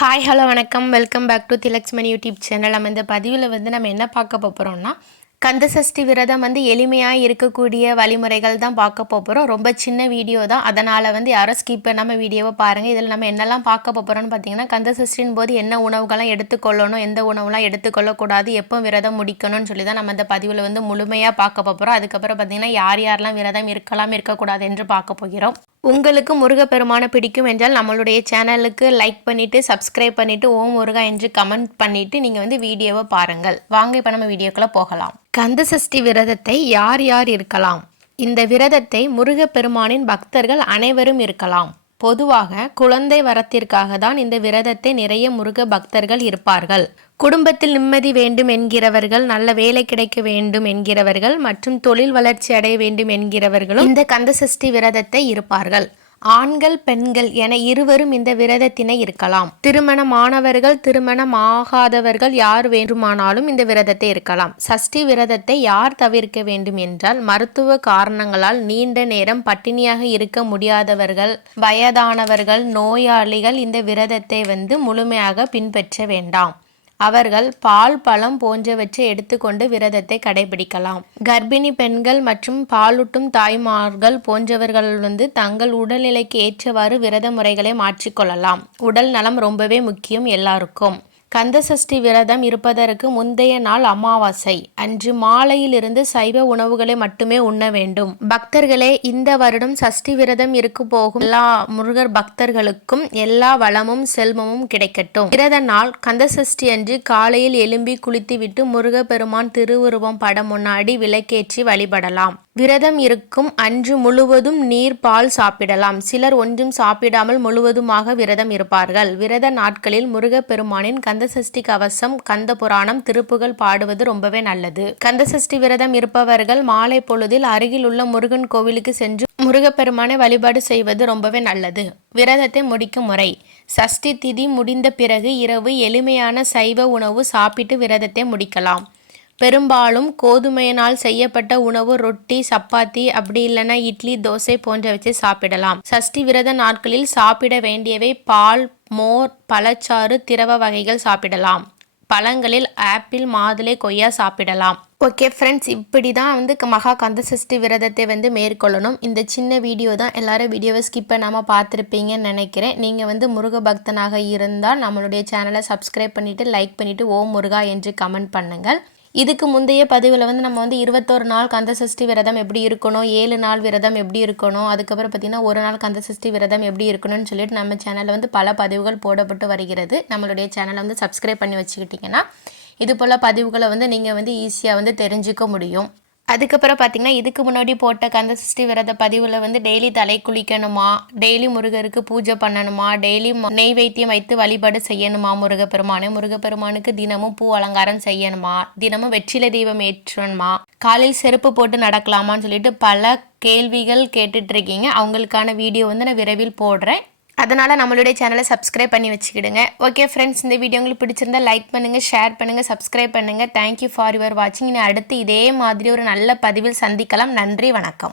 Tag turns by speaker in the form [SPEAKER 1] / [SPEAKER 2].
[SPEAKER 1] Hi hello வணக்கம். Welcome back to Thilaksmani YouTube channel நம்ம இந்த பதிவில் வந்து நம்ம என்ன பார்க்க போகிறோம்னா கந்த சஷ்டி விரதம் வந்து எளிமையாக இருக்கக்கூடிய வழிமுறைகள் தான் பார்க்க போகிறோம் ரொம்ப சின்ன வீடியோ தான். அதனால் வந்து யாரும் ஸ்கிப் பண்ணாமல் வீடியோவை பாருங்கள் இதில் நம்ம என்னெல்லாம் பார்க்க போகிறோம்னு பார்த்தீங்கன்னா கந்த சஷ்டின் போது என்ன உணவுகள்லாம் எடுத்துக்கொள்ளணும் எந்த உணவுலாம் எடுத்துக்கொள்ளக்கூடாது எப்போ விரதம் முடிக்கணும்னு சொல்லி தான் நம்ம இந்த பதிவில் வந்து முழுமையாக பார்க்க போகிறோம் அதுக்கப்புறம் பார்த்தீங்கன்னா யார் யாரெல்லாம் விரதம் இருக்கலாம் இருக்கக்கூடாது என்று பார்க்க போகிறோம். உங்களுக்கு முருகப்பெருமானை பிடிக்கும் என்றால் நம்மளுடைய சேனலுக்கு லைக் பண்ணிவிட்டு சப்ஸ்கிரைப் பண்ணிவிட்டு ஓம் முருகா என்று கமெண்ட் பண்ணிவிட்டு நீங்கள் வந்து வீடியோவை பாருங்கள். வாங்க இப்போ நம்ம வீடியோக்குள்ளே போகலாம். கந்த சஷ்டி விரதத்தை யார் யார் இருக்கலாம்? இந்த விரதத்தை முருகப்பெருமானின் பக்தர்கள் அனைவரும் இருக்கலாம். பொதுவாக குழந்தை வரத்திற்காக தான் இந்த விரதத்தை நிறைய முருக பக்தர்கள் இருப்பார்கள். குடும்பத்தில் நிம்மதி வேண்டும் என்கிறவர்கள் நல்ல வேலை கிடைக்க வேண்டும் என்கிறவர்கள் மற்றும் தொழில் வளர்ச்சி அடைய வேண்டும் என்கிறவர்களும் இந்த கந்தசஷ்டி விரதத்தை இருப்பார்கள். ஆண்கள் பெண்கள் என இருவரும் இந்த விரதத்தினை இருக்கலாம். திருமணமானவர்கள் திருமணம் ஆகாதவர்கள் யார் வேண்டுமானாலும் இந்த விரதத்தை இருக்கலாம். சஷ்டி விரதத்தை யார் தவிர்க்க வேண்டும் என்றால் மருத்துவ காரணங்களால் நீண்ட நேரம் பட்டினியாக இருக்க முடியாதவர்கள் வயதானவர்கள் நோயாளிகள் இந்த விரதத்தை வந்து முழுமையாக பின்பற்ற வேண்டாம். அவர்கள் பால் பழம் போன்றவற்றை எடுத்துக்கொண்டு விரதத்தை கடைபிடிக்கலாம். கர்ப்பிணி பெண்கள் மற்றும் பாலூட்டும் தாய்மார்கள் போன்றவர்கள் வந்து தங்கள் உடல்நிலைக்கு ஏற்றவாறு விரத முறைகளை மாற்றிக்கொள்ளலாம். உடல் நலம் ரொம்பவே முக்கியம் எல்லாருக்கும். கந்தசஷ்டி விரதம் இருப்பதற்கு முந்தைய நாள் அமாவாசை. அன்று மாலையிலிருந்து சைவ உணவுகளை மட்டுமே உண்ண வேண்டும். பக்தர்களே இந்த வருடம் சஷ்டி விரதம் இருக்க போகும் எல்லா முருகர் பக்தர்களுக்கும் எல்லா வளமும் செல்வமும் கிடைக்கட்டும். விரத நாள் கந்தசஷ்டி அன்று காலையில் எலும்பி குளித்துவிட்டு முருகப்பெருமான் திருவுருவம் படம் முன்னாடி விளக்கேற்றி வழிபடலாம். விரதம் இருக்கும் அன்று முழுவதும் நீர் பால் சாப்பிடலாம். சிலர் ஒன்றும் சாப்பிடாமல் முழுவதுமாக விரதம் இருப்பார்கள். விரத நாட்களில் முருகப்பெருமானின் கந்தசஷ்டி கவசம் கந்த புராணம் திருப்புகள் பாடுவது ரொம்பவே நல்லது. கந்தசஷ்டி விரதம் இருப்பவர்கள் மாலை பொழுதில் அருகில் உள்ள முருகன் கோவிலுக்கு சென்று முருகப்பெருமானை வழிபாடு செய்வது ரொம்பவே நல்லது. விரதத்தை முடிக்கும் முறை. சஷ்டி திதி முடிந்த பிறகு இரவு எளிமையான சைவ உணவு சாப்பிட்டு விரதத்தை முடிக்கலாம். பெரும்பாலும் கோதுமையினால் செய்யப்பட்ட உணவு ரொட்டி சப்பாத்தி அப்படி இல்லைன்னா இட்லி தோசை போன்றவற்றை சாப்பிடலாம். சஷ்டி விரத நாட்களில் சாப்பிட வேண்டியவை பால் மோர் பழச்சாறு திரவ வகைகள் சாப்பிடலாம். பழங்களில் ஆப்பிள் மாதுளை கொய்யா சாப்பிடலாம். ஓகே ஃப்ரெண்ட்ஸ் இப்படி தான் வந்து மகா கந்த சஷ்டி விரதத்தை வந்து மேற்கொள்ளணும். இந்த சின்ன வீடியோ தான் எல்லாரும் வீடியோவை ஸ்கிப் பண்ணாமல் பார்த்துருப்பீங்கன்னு நினைக்கிறேன். நீங்கள் வந்து முருக பக்தனாக இருந்தால் நம்மளுடைய சேனலை சப்ஸ்கிரைப் பண்ணிவிட்டு லைக் பண்ணிவிட்டு ஓம் முருகா என்று கமெண்ட் பண்ணுங்கள். இதுக்கு முந்தைய பதிவில் வந்து நம்ம வந்து இருபத்தோரு நாள் கந்த சஷ்டி விரதம் எப்படி இருக்கணும் ஏழு நாள் விரதம் எப்படி இருக்கணும் அதுக்கப்புறம் பார்த்திங்கன்னா ஒரு நாள் கந்த சஷ்டி விரதம் எப்படி இருக்கணும்னு சொல்லிட்டு நம்ம சேனலில் வந்து பல பதிவுகள் போடப்பட்டு வருகிறது. நம்மளுடைய சேனலை வந்து சப்ஸ்கிரைப் பண்ணி வச்சுக்கிட்டிங்கன்னா இது போல் பதிவுகளை வந்து நீங்கள் வந்து ஈஸியாக வந்து தெரிஞ்சுக்க முடியும். அதுக்கப்புறம் பார்த்திங்கன்னா இதுக்கு முன்னாடி போட்ட கந்த சஷ்டி விரத பதிவில் வந்து டெய்லி தலை குளிக்கணுமா? டெய்லி முருகருக்கு பூஜை பண்ணணுமா? டெய்லி நெய் வைத்தியம் வைத்து வழிபாடு செய்யணுமா முருகப்பெருமானு? முருகப்பெருமானுக்கு தினமும் பூ அலங்காரம் செய்யணுமா? தினமும் வெற்றிலை தெய்வம் ஏற்றணுமா? காலையில் செருப்பு போட்டு நடக்கலாமான்னு சொல்லிட்டு பல கேள்விகள் கேட்டுட்ருக்கீங்க அவங்களுக்கான வீடியோ வந்து நான் விரைவில் போடுறேன். அதனால் நம்மளுடைய சேனலை சப்ஸ்கிரைப் பண்ணி வச்சுக்கிடுங்க. ஓகே ஃப்ரெண்ட்ஸ் இந்த வீடியோ உங்களுக்கு பிடிச்சிருந்தா லைக் பண்ணுங்கள் ஷேர் பண்ணுங்கள் சப்ஸ்கிரைப் பண்ணுங்கள் தேங்க்யூ ஃபார் யுவர் வாட்சிங் அடுத்து இதே மாதிரி ஒரு நல்ல பதிவில் சந்திக்கலாம். நன்றி வணக்கம்.